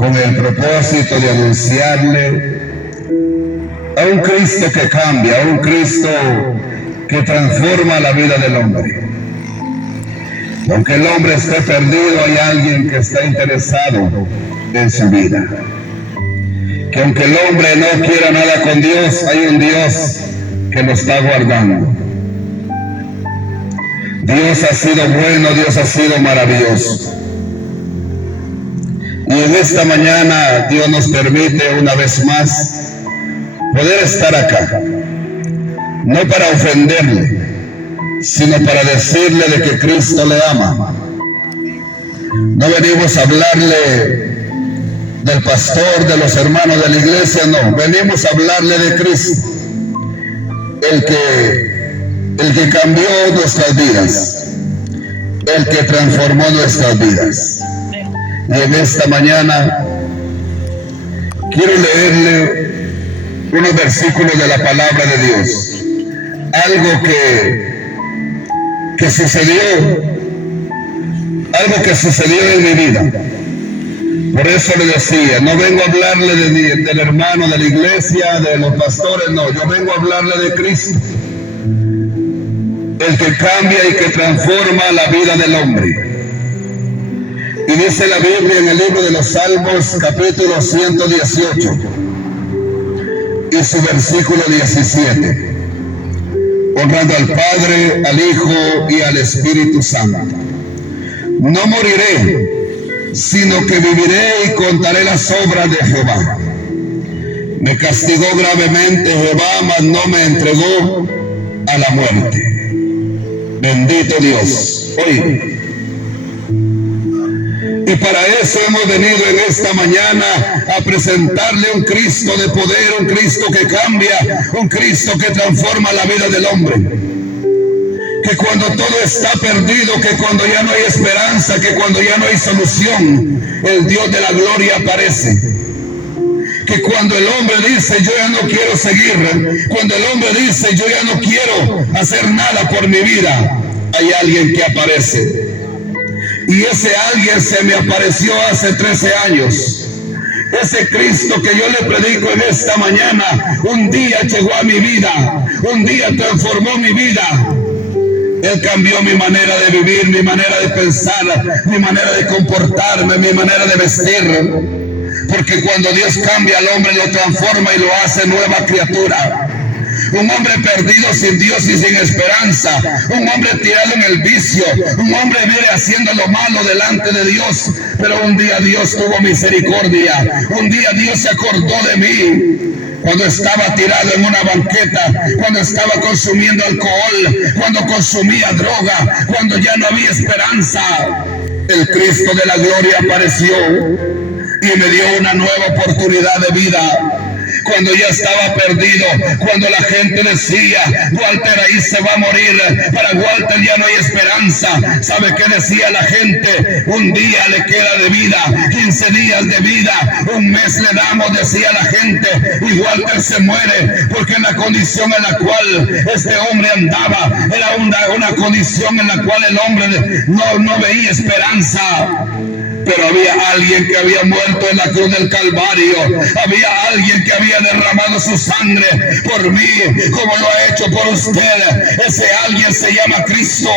con el propósito de anunciarle a un Cristo que cambia, a un Cristo que transforma la vida del hombre. Aunque el hombre esté perdido, hay alguien que está interesado en su vida. Que aunque el hombre no quiera nada con Dios, hay un Dios que lo está guardando. Dios ha sido bueno, Dios ha sido maravilloso. Y en esta mañana Dios nos permite una vez más poder estar acá. No para ofenderle, sino para decirle de que Cristo le ama. No venimos a hablarle del pastor, de los hermanos de la iglesia, no. Venimos a hablarle de Cristo, el que cambió nuestras vidas, el que transformó nuestras vidas. Y en esta mañana quiero leerle unos versículos de la palabra de Dios. Algo que sucedió en mi vida. Por eso le decía, no vengo a hablarle del hermano de la iglesia, de los pastores, no, yo vengo a hablarle de Cristo, el que cambia y que transforma la vida del hombre. Y dice la Biblia en el libro de los Salmos, capítulo 118, y su versículo 17, honrando al Padre, al Hijo y al Espíritu Santo. No moriré, sino que viviré y contaré las obras de Jehová. Me castigó gravemente Jehová, mas no me entregó a la muerte. Bendito Dios. Hoy. Y para eso hemos venido en esta mañana a presentarle un Cristo de poder, un Cristo que cambia, un Cristo que transforma la vida del hombre. Que cuando todo está perdido, que cuando ya no hay esperanza, que cuando ya no hay solución, el Dios de la gloria aparece. Que cuando el hombre dice yo ya no quiero seguir, cuando el hombre dice yo ya no quiero hacer nada por mi vida, hay alguien que aparece. Y ese alguien se me apareció hace 13 años. Ese Cristo que yo le predico en esta mañana, un día llegó a mi vida, un día transformó mi vida. Él cambió mi manera de vivir, mi manera de pensar, mi manera de comportarme, mi manera de vestir. Porque cuando Dios cambia al hombre, lo transforma y lo hace nueva criatura. Un hombre perdido sin Dios y sin esperanza, un hombre tirado en el vicio, un hombre viene haciendo lo malo delante de Dios, pero un día Dios tuvo misericordia, un día Dios se acordó de mí. Cuando estaba tirado en una banqueta, cuando estaba consumiendo alcohol, cuando consumía droga, cuando ya no había esperanza, el Cristo de la gloria apareció y me dio una nueva oportunidad de vida. Cuando ya estaba perdido, cuando la gente decía, Walter ahí se va a morir, para Walter ya no hay esperanza. ¿Sabe qué decía la gente? Un día le queda de vida, 15 días de vida, un mes le damos, decía la gente, y Walter se muere, porque la condición en la cual este hombre andaba era una condición en la cual el hombre no veía esperanza. Pero había alguien que había muerto en la cruz del Calvario, había alguien que había derramado su sangre por mí, como lo ha hecho por usted. Ese alguien se llama Cristo.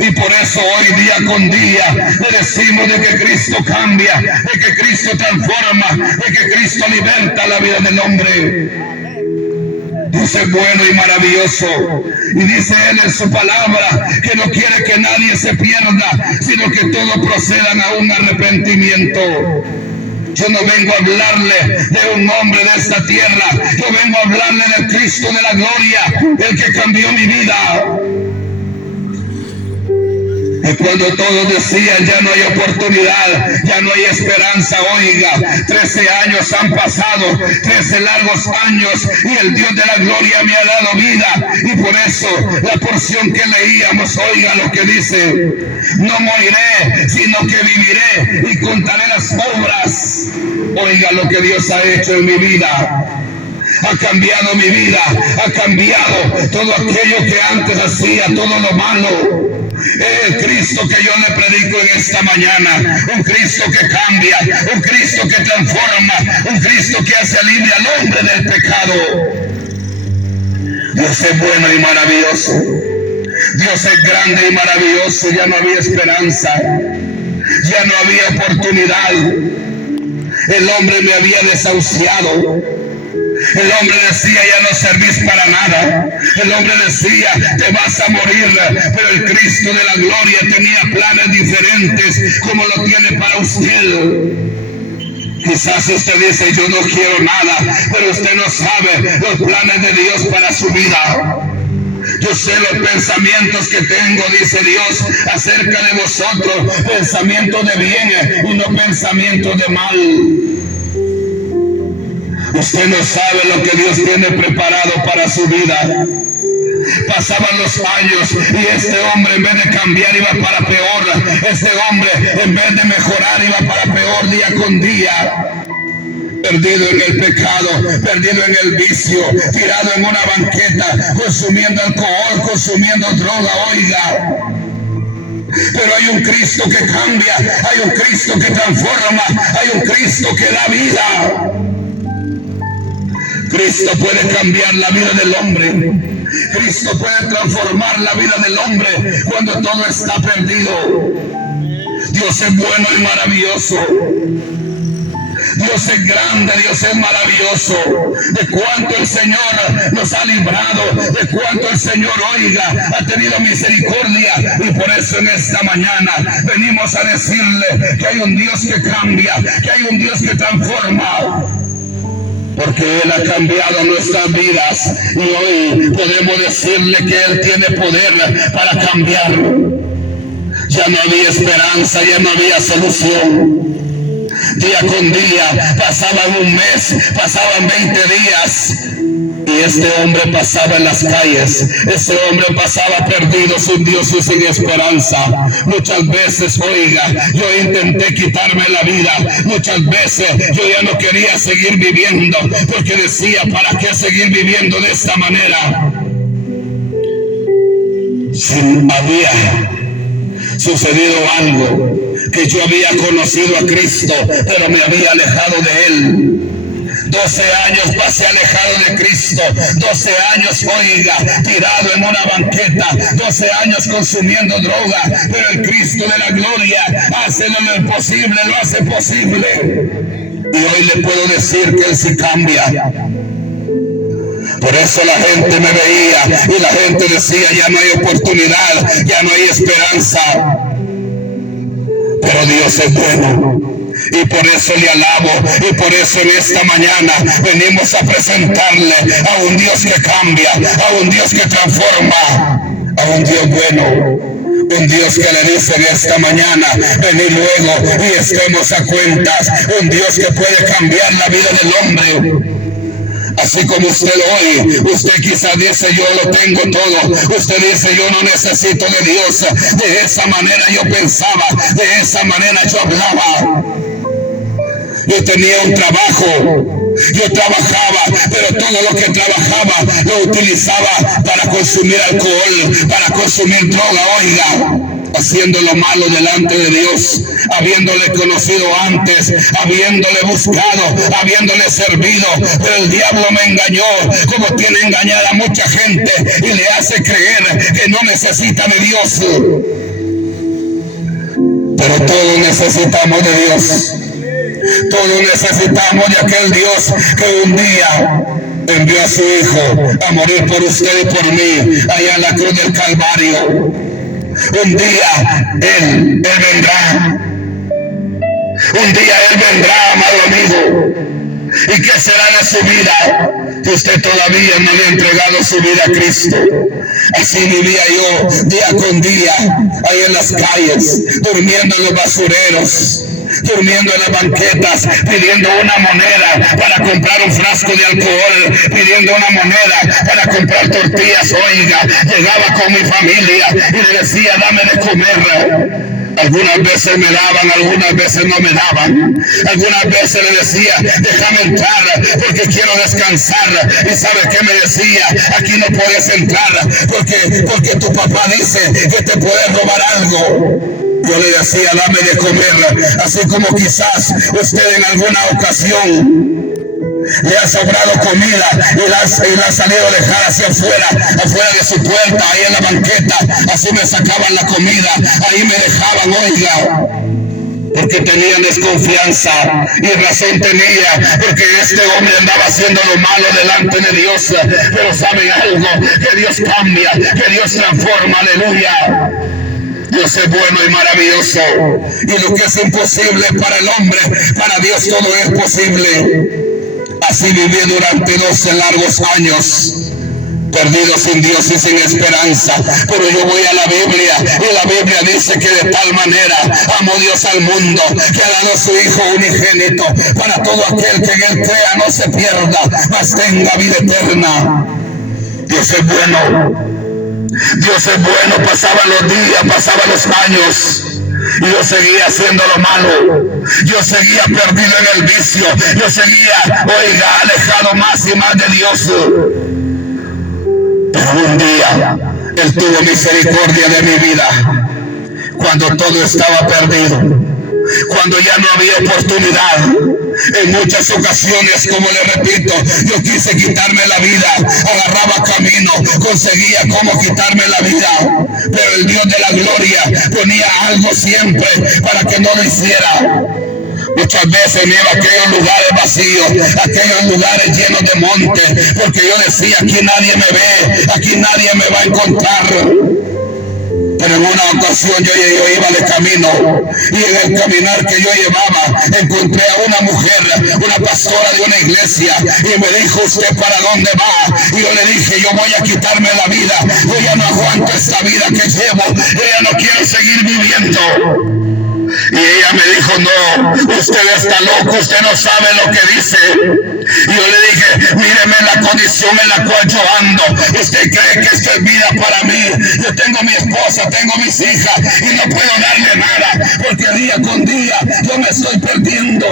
Y por eso hoy día con día le decimos de que Cristo cambia, de que Cristo transforma, de que Cristo liberta la vida del hombre. Dice bueno y maravilloso, y dice Él en su palabra que no quiere que nadie se pierda, sino que todos procedan a un arrepentimiento. Yo no vengo a hablarle de un hombre de esta tierra, yo vengo a hablarle del Cristo de la gloria, el que cambió mi vida. Y cuando todos decían ya no hay oportunidad, ya no hay esperanza, oiga, 13 años han pasado, 13 largos años, y el Dios de la gloria me ha dado vida. Y por eso la porción que leíamos, oiga lo que dice: no moriré, sino que viviré y contaré las obras. Oiga lo que Dios ha hecho en mi vida. ha cambiado mi vida, ha cambiado todo aquello que antes hacía, todo lo malo. El Cristo que yo le predico en esta mañana, un Cristo que cambia, un Cristo que transforma, un Cristo que hace libre al hombre del pecado. Dios es bueno y maravilloso. Dios es grande y maravilloso. Ya no había esperanza, ya no había oportunidad. El hombre me había desahuciado. El hombre decía, ya no servís para nada. El hombre decía, te vas a morir. Pero el Cristo de la gloria tenía planes diferentes como lo tiene para usted. Quizás usted dice, yo no quiero nada, pero usted no sabe los planes de Dios para su vida. Yo sé los pensamientos que tengo, dice Dios, acerca de vosotros, pensamientos de bien y no pensamientos de mal. Usted no sabe lo que Dios tiene preparado para su vida. Pasaban los años y este hombre, en vez de cambiar, iba para peor. Este hombre, en vez de mejorar, iba para peor día con día. Perdido en el pecado, perdido en el vicio, tirado en una banqueta, consumiendo alcohol, consumiendo droga, oiga. Pero hay un Cristo que cambia, hay un Cristo que transforma, hay un Cristo que da vida. Cristo puede cambiar la vida del hombre. Cristo puede transformar la vida del hombre cuando todo está perdido. Dios es bueno y maravilloso. Dios es grande, Dios es maravilloso. De cuánto el Señor nos ha librado, de cuánto el Señor, oiga, ha tenido misericordia. Y por eso en esta mañana venimos a decirle que hay un Dios que cambia, que hay un Dios que transforma. Porque Él ha cambiado nuestras vidas y hoy podemos decirle que Él tiene poder para cambiar. Ya no había esperanza, ya no había solución. Día con día, pasaban un mes, pasaban 20 días y este hombre pasaba en las calles, ese hombre pasaba perdido, sin Dios y sin esperanza. Muchas veces, oiga, yo intenté quitarme la vida, muchas veces yo ya no quería seguir viviendo, porque decía, ¿para qué seguir viviendo de esta manera? Si había sucedido algo, que yo había conocido a Cristo, pero me había alejado de Él. 12 años pasé alejado de Cristo, 12 años, oiga, tirado en una banqueta, 12 años consumiendo droga, pero el Cristo de la gloria hace lo imposible, lo hace posible. Y hoy le puedo decir que Él sí cambia. Por eso la gente me veía y la gente decía, ya no hay oportunidad, ya no hay esperanza. Pero Dios es bueno y por eso le alabo, y por eso en esta mañana venimos a presentarle a un Dios que cambia, a un Dios que transforma, a un Dios bueno. Un Dios que le dice en esta mañana, venid luego y estemos a cuentas. Un Dios que puede cambiar la vida del hombre. Así como usted hoy, usted quizás dice, yo lo tengo todo. Usted dice, yo no necesito de Dios. De esa manera yo pensaba, de esa manera yo hablaba. Yo tenía un trabajo, yo trabajaba, pero todo lo que trabajaba lo utilizaba para consumir alcohol, para consumir droga, oiga. Haciendo lo malo delante de Dios, habiéndole conocido antes, habiéndole buscado, habiéndole servido, pero el diablo me engañó, como tiene engañada a mucha gente, y le hace creer que no necesita de Dios. Pero todos necesitamos de Dios, todos necesitamos de aquel Dios que un día envió a su Hijo a morir por usted y por mí, allá en la cruz del Calvario. Un día Él vendrá. Un día Él vendrá, amado amigo. ¿Y qué será de su vida? Que usted todavía no le ha entregado su vida a Cristo. Así vivía yo día con día, ahí en las calles, durmiendo en los basureros, durmiendo en las banquetas, pidiendo una moneda para comprar un frasco de alcohol, pidiendo una moneda para comprar tortillas, oiga. Llegaba con mi familia y le decía, dame de comer. Algunas veces me daban, algunas veces no me daban. Algunas veces le decía, déjame entrar porque quiero descansar. ¿Y sabe qué me decía? Aquí no puedes entrar porque tu papá dice que te puede robar algo. Yo le decía, dame de comer. Así como quizás usted en alguna ocasión le ha sobrado comida y la ha salido a dejar hacia afuera de su puerta, ahí en la banqueta. Así me sacaban la comida, ahí me dejaban, oiga, porque tenían desconfianza, y razón tenía, porque este hombre andaba haciendo lo malo delante de Dios. Pero ¿saben algo? Que Dios cambia, que Dios transforma, aleluya. Dios es bueno y maravilloso, y lo que es imposible para el hombre, para Dios todo es posible. Así viví durante 12 largos años, perdido sin Dios y sin esperanza. Pero yo voy a la Biblia, y la Biblia dice que de tal manera amó Dios al mundo, que ha dado a su Hijo unigénito, para todo aquel que en él crea no se pierda, mas tenga vida eterna. Dios es bueno. Dios es bueno. Pasaban los días, pasaban los años, y yo seguía haciendo lo malo. Yo seguía perdido en el vicio. Yo seguía, oiga, alejado más y más de Dios. Pero un día Él tuvo misericordia de mi vida, cuando todo estaba perdido, cuando ya no había oportunidad. En muchas ocasiones, como le repito, yo quise quitarme la vida, agarraba camino, conseguía cómo quitarme la vida, pero el Dios de la gloria ponía algo siempre para que no lo hiciera. Muchas veces me iba a aquellos lugares vacíos, aquellos lugares llenos de montes, porque yo decía, aquí nadie me ve, aquí nadie me va a encontrar. Pero en una ocasión yo iba de camino, y en el caminar que yo llevaba encontré a una mujer, una pastora de una iglesia, y me dijo, ¿usted para dónde va? Y yo le dije, yo voy a quitarme la vida, yo ya no aguanto esta vida que llevo, yo ya no quiero seguir viviendo. Y ella me dijo, no, usted está loco, usted no sabe lo que dice. Y yo le dije, míreme la condición en la cual yo ando. ¿Usted cree que esto es vida para mí? Yo tengo mi esposa, tengo mis hijas, y no puedo darle nada, porque día con día yo me estoy perdiendo.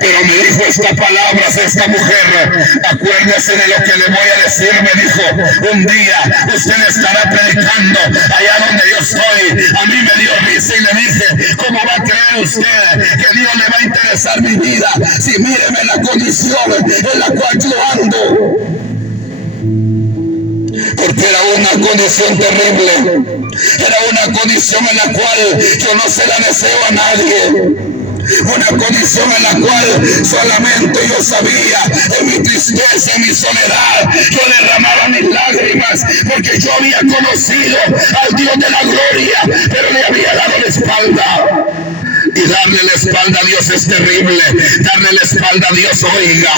Pero me dijo estas palabras esta mujer, acuérdese de lo que le voy a decir, me dijo, un día usted estará predicando allá donde yo estoy. A mí me dio risa y le dije, ¿cómo va a creer usted que Dios le va a interesar mi vida si míreme la condición en la cual yo ando? Porque era una condición terrible, era una condición en la cual yo no se la deseo a nadie. Una condición en la cual solamente yo sabía, en mi tristeza, en mi soledad, yo derramaba mis lágrimas, porque yo había conocido al Dios de la gloria, pero le había dado la espalda. Y darle la espalda a Dios es terrible. Darle la espalda a Dios, oiga,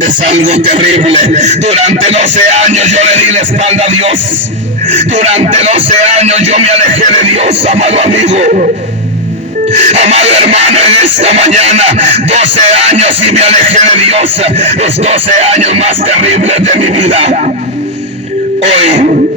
es algo terrible. Durante 12 años yo le di la espalda a Dios. Durante 12 años yo me alejé de Dios, amado amigo. Amado hermano, en esta mañana, 12 años y me alejé de Dios, los 12 años más terribles de mi vida. Hoy,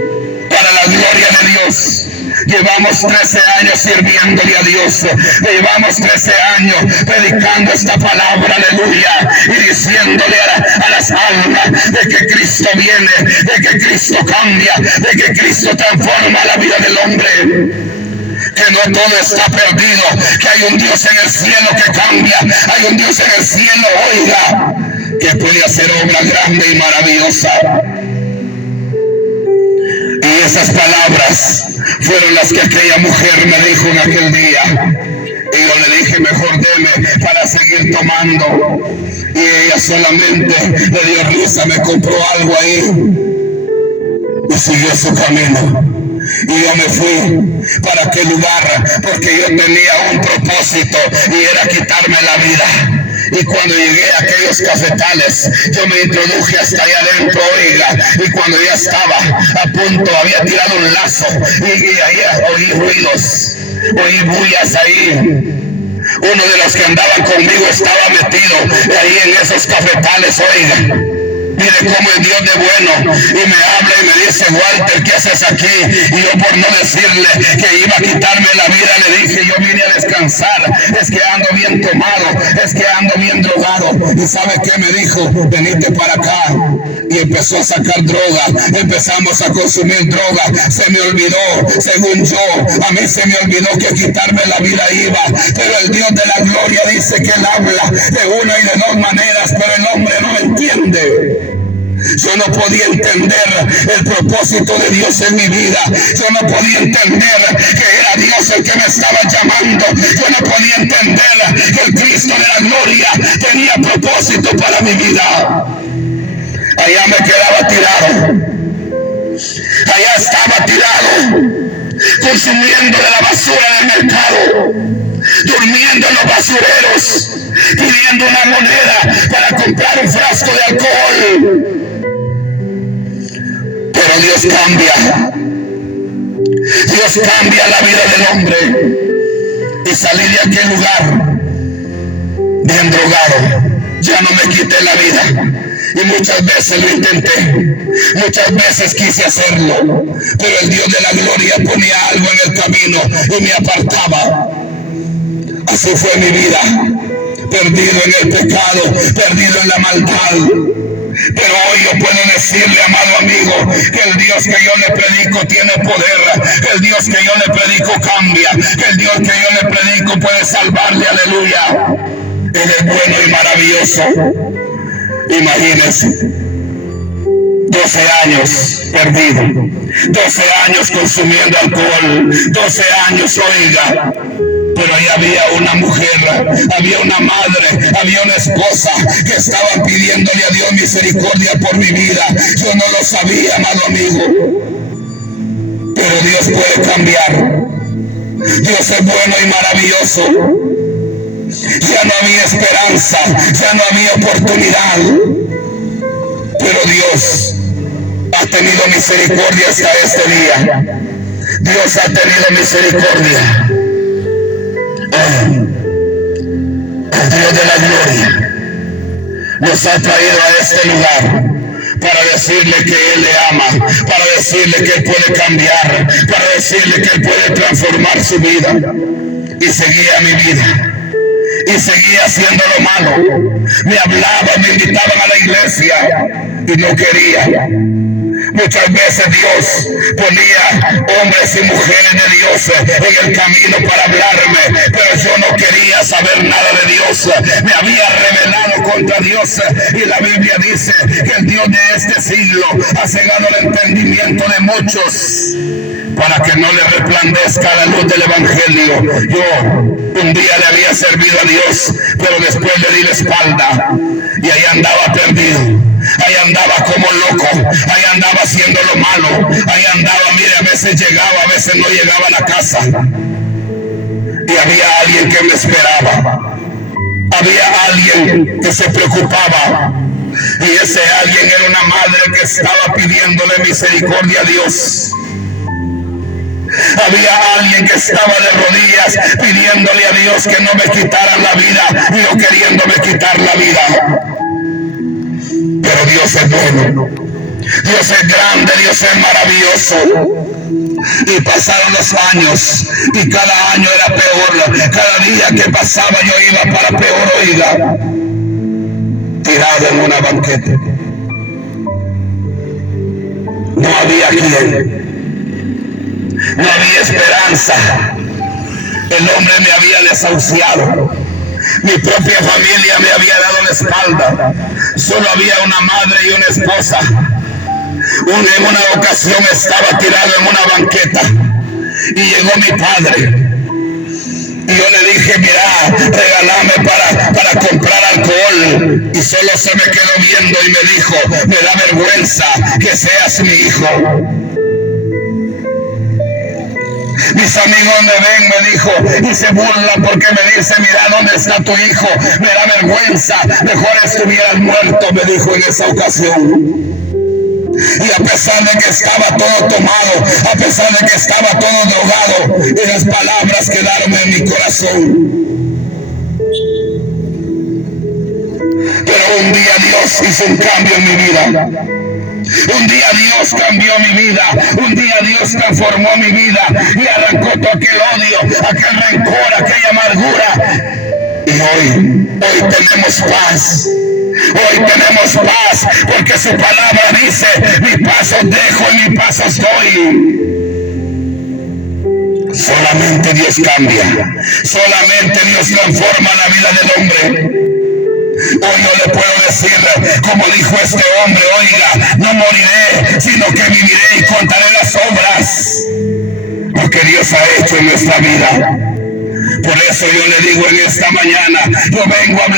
para la gloria de Dios, llevamos 13 años sirviéndole a Dios, llevamos 13 años predicando esta palabra, aleluya, y diciéndole a las almas de que Cristo viene, de que Cristo cambia, de que Cristo transforma la vida del hombre. Que no todo está perdido, que hay un Dios en el cielo que cambia, hay un Dios en el cielo, oiga, que puede hacer obra grande y maravillosa. Y esas palabras fueron las que aquella mujer me dijo en aquel día. Y yo le dije, mejor deme para seguir tomando. Y ella solamente le dio risa, me compró algo ahí y siguió su camino. Y yo me fui para aquel lugar porque yo tenía un propósito, y era quitarme la vida. Y cuando llegué a aquellos cafetales, yo me introduje hasta allá adentro, oiga, y cuando ya estaba a punto, había tirado un lazo, y ahí oí ruidos, oí bullas ahí. Uno de los que andaban conmigo estaba metido ahí en esos cafetales, oiga. Mire cómo es Dios de bueno. Y me habla y me dice: Walter, ¿qué haces aquí? Y yo, por no decirle que iba a quitarme la vida, le dije: yo vine a descansar. Es que ando bien tomado, es que ando bien drogado. ¿Y sabe qué me dijo? Venite para acá. Y empezó a sacar droga. Empezamos a consumir droga. Se me olvidó, según yo, a mí se me olvidó que quitarme la vida iba. Pero el Dios de la gloria dice que él habla de una y de dos maneras, pero el hombre no entiende. Yo no podía entender el propósito de Dios en mi vida. Yo no podía entender que era Dios el que me estaba llamando. Yo no podía entender que el Cristo de la gloria tenía propósito para mi vida. Allá me quedaba tirado. Allá estaba tirado, consumiendo de la basura del mercado, durmiendo en los basureros, pidiendo una moneda para comprar un frasco de alcohol. Pero Dios cambia. Dios cambia la vida del hombre. Y salí de aquel lugar bien drogado. Ya no me quité la vida. Y muchas veces lo intenté, muchas veces quise hacerlo, pero el Dios de la gloria ponía algo en el camino y me apartaba. Así fue mi vida, perdido en el pecado, perdido en la maldad. Pero hoy yo puedo decirle, amado amigo, que el Dios que yo le predico tiene poder, que el Dios que yo le predico cambia, que el Dios que yo le predico puede salvarle, aleluya. Él es bueno y maravilloso. Imagínense, 12 años perdido, 12 años consumiendo alcohol, 12 años, oiga. Pero ahí había una mujer, había una madre, había una esposa que estaban pidiéndole a Dios misericordia por mi vida. Yo no lo sabía, amado amigo. Pero Dios puede cambiar. Dios es bueno y maravilloso. Ya no había esperanza, ya no había oportunidad. Pero Dios ha tenido misericordia hasta este día. Dios ha tenido misericordia. El Dios de la gloria nos ha traído a este lugar para decirle que Él le ama, para decirle que Él puede cambiar, para decirle que Él puede transformar su vida. Y seguía mi vida. Y seguía haciendo lo malo. Me hablaban, me invitaban a la iglesia y no quería. Muchas veces Dios ponía hombres y mujeres de Dios en el camino para hablarme, pero yo no quería saber nada de Dios. Me había rebelado contra Dios y la Biblia dice que el Dios de este siglo ha cegado el entendimiento de muchos para que no le resplandezca la luz del evangelio. Yo un día le había servido a Dios, pero después le di la espalda y ahí andaba perdido. Ahí andaba como loco, ahí andaba haciendo lo malo, ahí andaba, mire, a veces llegaba, a veces no llegaba a la casa. Y había alguien que me esperaba, había alguien que se preocupaba, y ese alguien era una madre que estaba pidiéndole misericordia a Dios. Había alguien que estaba de rodillas pidiéndole a Dios que no me quitaran la vida, y no queriéndome quitar la vida. Pero Dios es bueno, Dios es grande, Dios es maravilloso. Y pasaron los años y cada año era peor. Cada día que pasaba yo iba para peor, oiga. Tirado en una banqueta. No había quien. No había esperanza. El hombre me había desahuciado. Mi propia familia me había dado la espalda. Solo había una madre y una esposa. En una ocasión estaba tirado en una banqueta y llegó mi padre. Y yo le dije, mira, regálame para comprar alcohol. Y solo se me quedó viendo y me dijo, me da vergüenza que seas mi hijo. Mis amigos me ven, me dijo, y se burlan porque me dice, mira, ¿dónde está tu hijo? Me da vergüenza, mejor estuvieras muerto, me dijo en esa ocasión. Y a pesar de que estaba todo tomado, a pesar de que estaba todo drogado, esas palabras quedaron en mi corazón. Pero un día Dios Dios hizo un cambio en mi vida. Un día Dios cambió mi vida, un día Dios transformó mi vida y arrancó todo aquel odio, aquel rencor, aquella amargura. Y hoy tenemos paz. Hoy tenemos paz porque su palabra dice: mi paz os dejo y mi paz os doy. Solamente Dios cambia, solamente Dios transforma la vida del hombre. Hoy no le puedo decir, como dijo este hombre: oiga, no moriré, sino que viviré y contaré las obras, lo que Dios ha hecho en nuestra vida. Por eso yo le digo en esta mañana, yo vengo a hablar